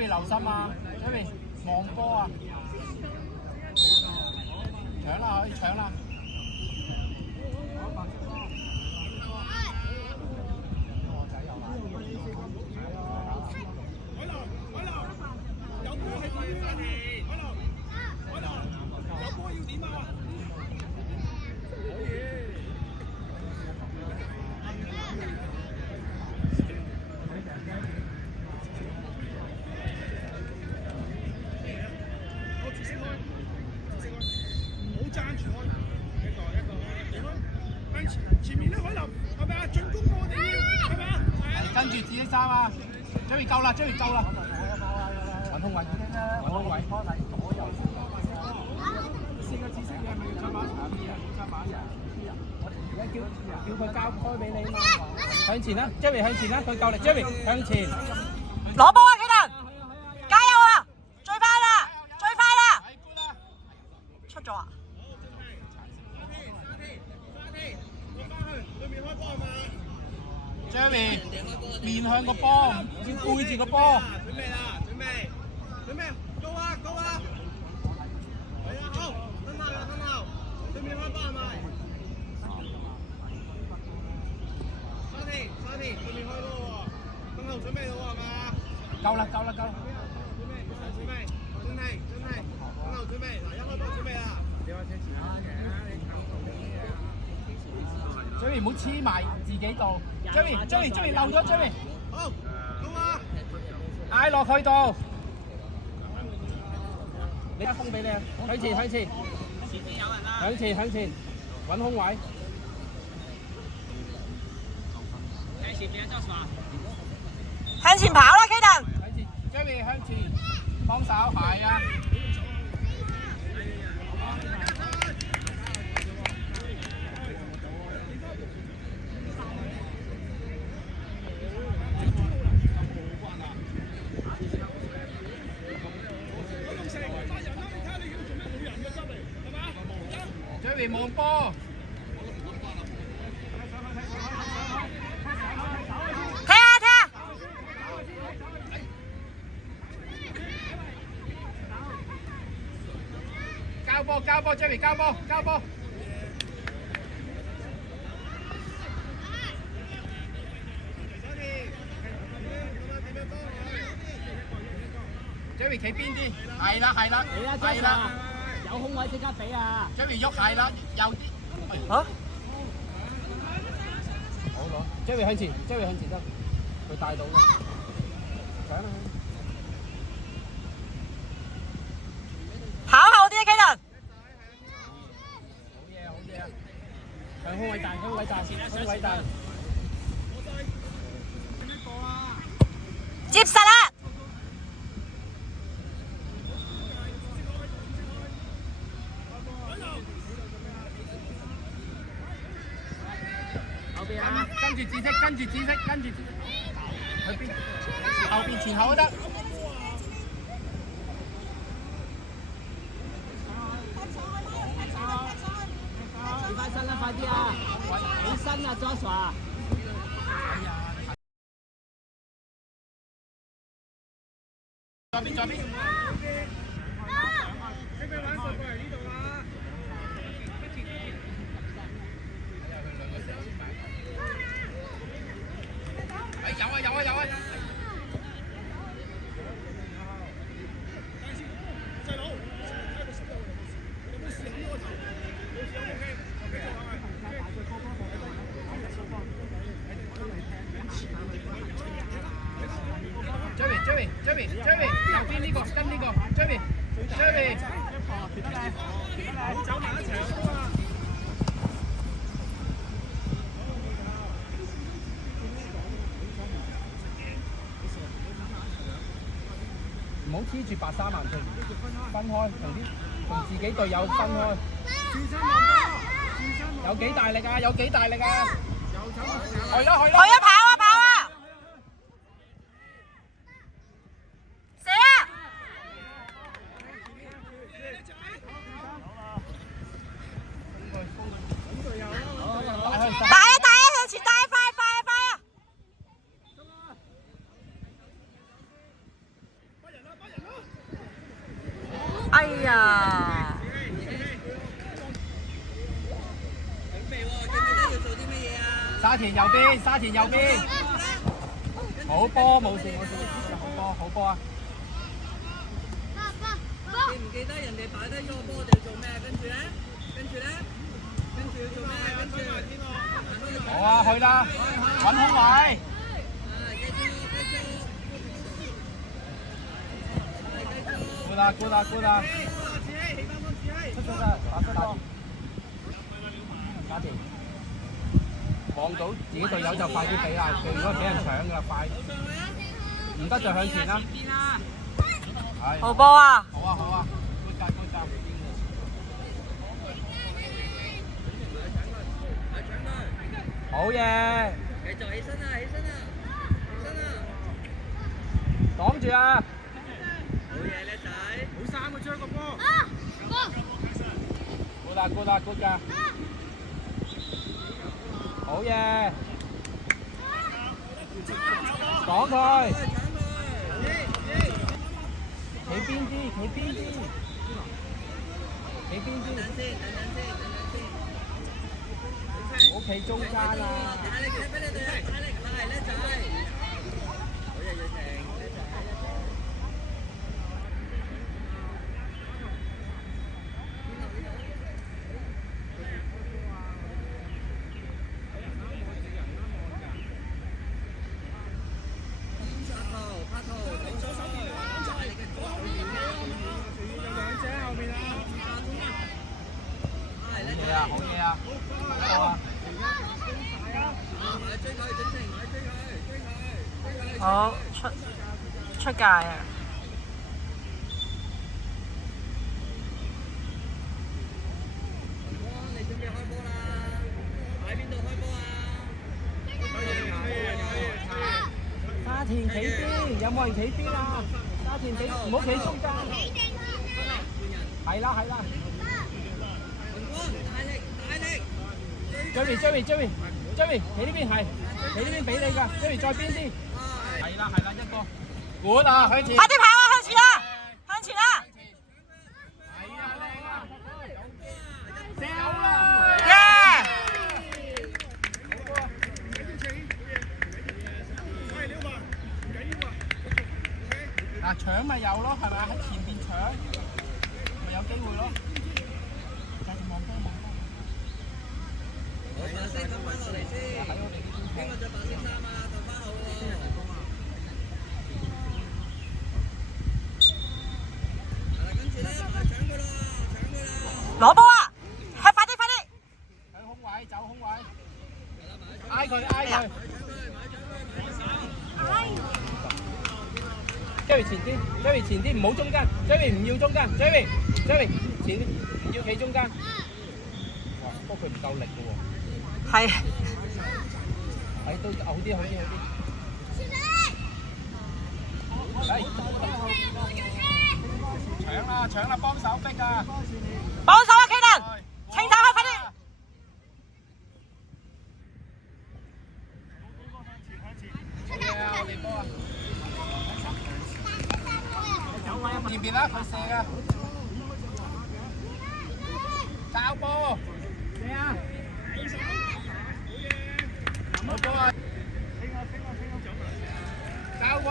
邊留心啊，呢邊望波啊，搶啦可以搶啦。前面咧海林係咪啊？進攻我哋係咪啊？跟住自己三啊 ，Jerry 夠啦 ，Jerry 夠啦，揾空位，揾空位。四個紫色嘅係咪要再馬場 B 啊？再馬場 B 啊！而家叫佢交開俾你嘛。向前啦 ，Jerry 向前啦，佢夠力 ，Jerry 向前。攞波啊，企人！加油啊！最快啦！最快啦！出咗啊！ Jerry 面向個波，要背住個波。準備啦，準備，高啊，高啊！係啊，好，身後，對面開波係咪？沙田，對面開波喎，身後準備到係嘛？夠啦。準備，真係，身後準備，嗱一開波準備啦。你話車前啊Jerry 唔好黐埋自己度 ，Jerry 漏咗 Jerry。好，高啊！嗌落去度。你一封俾你啊！向前，向前，揾空位。向前跑啦，企人！向前 ，Jerry 向前，幫手係啊！Jerry 望波。 交波 ，Jerry 交波。Jerry 企邊啲？係啦，有空位即刻俾啊 ！Jerry 喐係啦，右啲。嚇？好攞 ，Jerry 向前得，佢帶到嘅。搶啦！跑後啲啊，企人！ 向空位彈，接實啦！後邊啊！跟住紫色，去邊？後邊前後都得。起翻身啦，快啲啊！起身啊 ，Joshua！ 左邊。有啊！Jerry，右邊呢個跟呢個 ，Jerry，走埋一齊啊！唔好黐住白衫顏色，分開，同自己隊友分開。有幾大力啊？去啦！跑啊！射啊！大啊！向前大，快啊！哎呀！沙田右邊，沙田右邊。好波，冇事冇事，好波好波啊！記唔記得人哋擺低咗個波，我哋要做咩？跟住咧，要做咩？跟住。好啊，去啦，揾空位。good 啦，good 啦，good 啦。出啦，打出波。沙田。望到自己隊友就快啲俾啦，佢如果俾人搶㗎啦，快。唔得就向前啦。係。好波啊！好啊好啊，good 㗎good 㗎。好嘢！繼續起身啊！擋住啊！好嘢，叻仔！好三個將個波。good 啦 good 啦 good 㗎。好嘢！擋佢！企邊啲？企邊啲？企邊啲？唔好企中間啊！大力踢俾你哋啊！大力，係叻仔！好嘢，雨晴，叻仔！好嘢啊！好啊！好出界啊！你準備開波啦！喺邊度開波啊？沙田企邊，有冇人企邊啊？沙田企，唔好企中間。係啦係啦。Jerry，企呢邊係，企呢邊俾你㗎 ，Jerry 再邊啲。係啦一個。good 啊，向前。快啲跑啊！向前啊！向前啊！係啊，靚啊！射好啦！耶！嗱，搶咪有咯，係咪啊？喺前邊搶，咪有機會咯。再望多。白色抌翻落嚟先，邊個着白色衫啊？抌翻好喎。係啦，跟住咧，搶佢啦！攞波啊！快啲！喺空位，走空位。挨佢。Jerry 前啲，唔好中間。Jerry 唔要中間。Jerry 前啲，唔要企中間。哇，不過佢唔夠力㗎喎。係。係都好啲。搶啦！幫手逼啊！幫手啊 ，Kenan！清走佢，快啲！好嘢啊！我哋波啊！前邊啦，佢射㗎。交波。咩啊？好波啊！交波。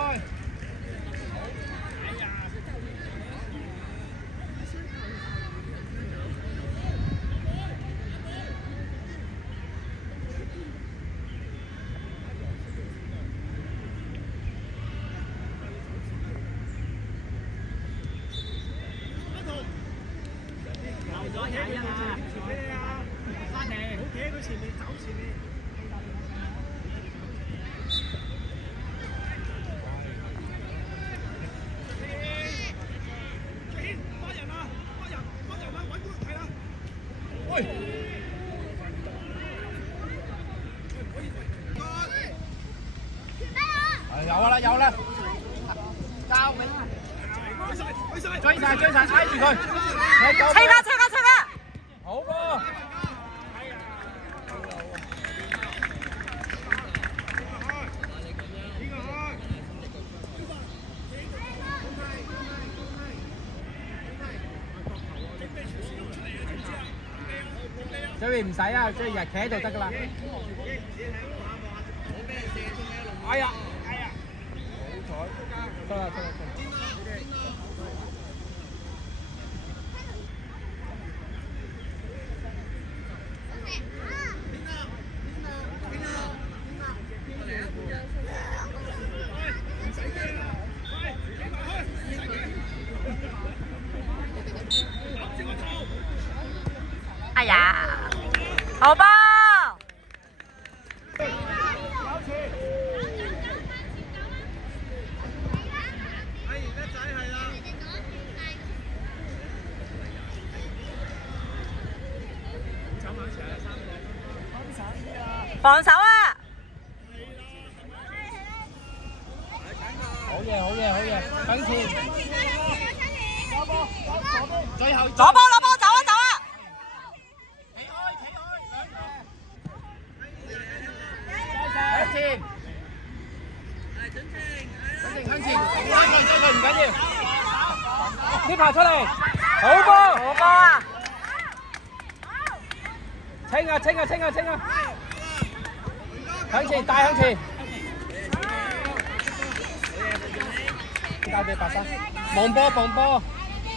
有啦，交俾追晒，挨住佢，清啦！好噃。Jerry 唔使啊，Jerry企喺度得㗎啦。哎呀！好彩，得啦。哎呀，好波！防守啊！好嘢，向前。最後攞波，走啊！向前，向前，追佢唔緊要。呢排出嚟，好波啊！清啊！向前，帶向前。交俾白衫，望波，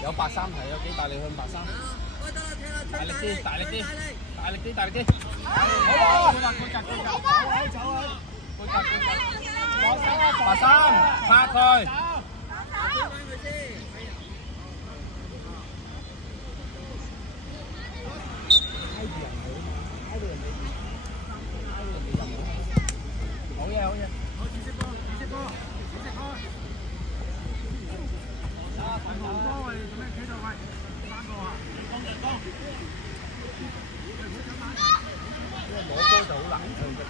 有白衫係有幾大力向白衫，大力啲，好啊！白衫拍佢，好嘢。攞波就好難唱嘅，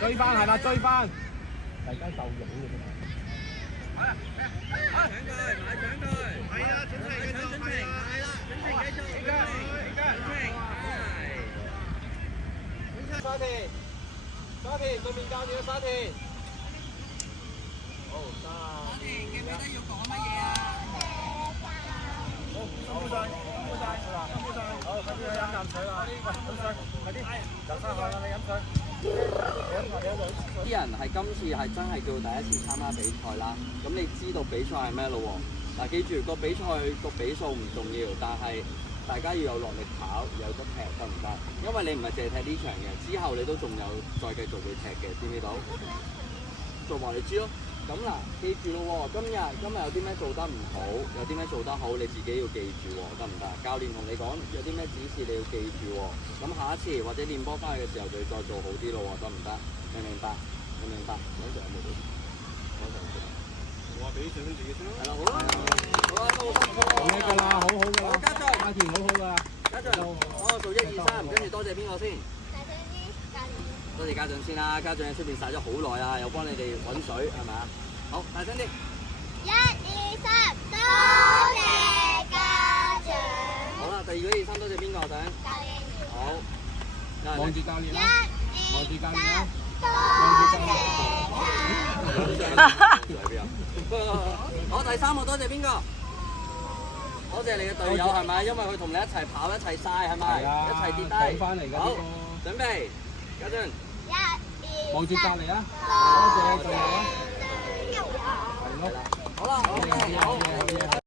追翻係嘛？追翻，大家鬥勇嘅啫嘛。係啊，準備繼續，係啦，沙田，對面教練嘅沙田。好，記唔記得要講乜嘢啊？好，快啲去飲啖水啦！快啲，流晒汗啦！你飲水。啲人係今次係真係叫第一次參加比賽啦，咁你知道比賽係咩咯喎？嗱，記住個比賽個比數唔重要，但係大家要有落力跑，有得踢得唔得？因為你唔係淨係踢呢場嘅，之後你都仲有再繼續會踢嘅，知唔知道？做埋你知咯。咁嗱，記住咯喎，今日有啲咩做得唔好，有啲咩做得好，你自己要記住喎，得唔得？教練同你講有啲咩指示你要記住喎，咁下一次或者練波翻去嘅時候就再做好啲咯喎，得唔得？明唔明白？嗰陣有冇到？我話俾掌聲自己先啦。係啦，好啦，都好辛苦。好嘢㗎啦，好㗎啦。家俊，阿田好㗎啦。家俊，做1、2、3，跟住多謝邊個先？多謝家長先啦，家長喺出邊曬咗好耐啊，又幫你哋揾水係咪啊？好，大聲啲！ 1、2、3，多謝家長。好啦，第二個1、2、3，多謝邊個想？教練。好，望住教練啦，望住教練啦，好，第三個多謝邊個？多謝你嘅隊友係咪？因為佢同你一齊跑一齊曬係咪？一齊跌低。講翻嚟㗎。好，準備，家俊。1、2、3，望住隔離啊！多謝隊友啊！